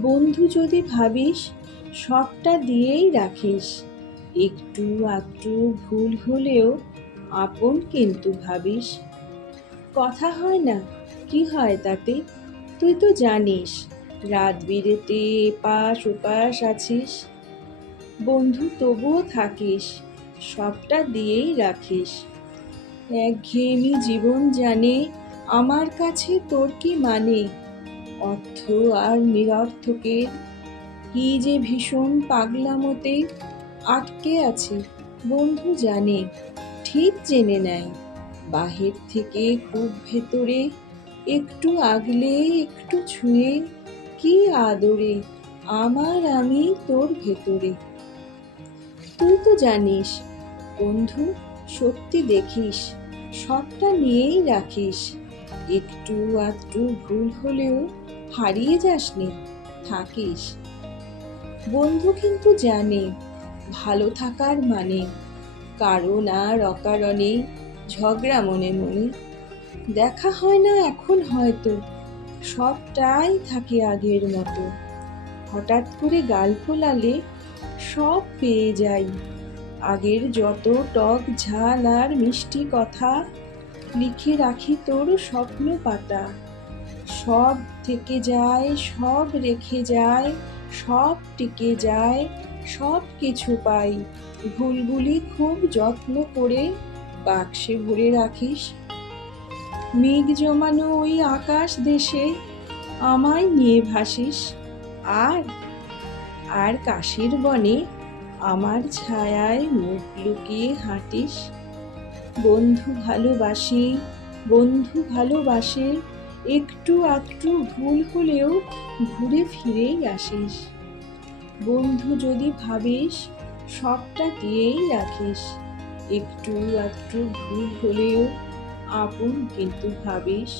বন্ধু যদি ভাবিস সবটা দিয়েই রাখিস, একটু আধটু ভুল হলেও আপন কিন্তু ভাবিস। কথা হয় না, কি হয় তাতে? তুই তো জানিস, রাত বিরেতে এপাশ ওপাশ আছিস। বন্ধু তবুও থাকিস, সবটা দিয়েই রাখিস। একঘেয়েমি জীবন জানে, আমার কাছে তোর কি মানে? অর্থ আর নিরর্থকের কি যে ভীষণ পাগলামোতে আটকে আছে, বন্ধু জানে, ঠিক জেনে নেয়। বাহির থেকে খুব ভেতরে, একটু আগলে একটু ছুঁয়ে, কি আদরে আমার আমি তোর ভেতরে। তুই তো জানিস বন্ধু, সত্যি দেখিস, সবটা নিয়েই রাখিস। একটু আধটু ভুল হলেও হারিয়ে যাসনি, থাকিস। বন্ধু কিন্তু জানে ভালো থাকার মানে, কারণ আর অকারণে ঝগড়া মনে মনে। দেখা হয় না এখন হয়তো, সবটাই থাকে আগের মতো। হঠাৎ করে গাল ফোলালে সব পেয়ে যাই, আগের যত টক ঝাল আর মিষ্টি কথা। লিখে রাখি তোর স্বপ্ন পাতা, সব থেকে যায় সব রেখে যায়, সব টিকে যায়, সব কিছু পাই। ভুলগুলি খুব যত্ন করে বাক্সে ভরে রাখিস। মেঘ জমানো ওই আকাশ দেশে আমায় নিয়ে ভাসিস। আর আর কাশির বনে আমার ছায়ায় মুখ লুকিয়ে হাঁটিস। বন্ধু ভালোবাসি, বন্ধু ভালোবাসে, একটু আধটু ভুল হলেও ঘুরে ফিরেই আসিস। বন্ধু যদি ভাবিস সবটা দিয়েই রাখিস, একটু আধটু ভুল হলেও আপন কিন্তু ভাবিস।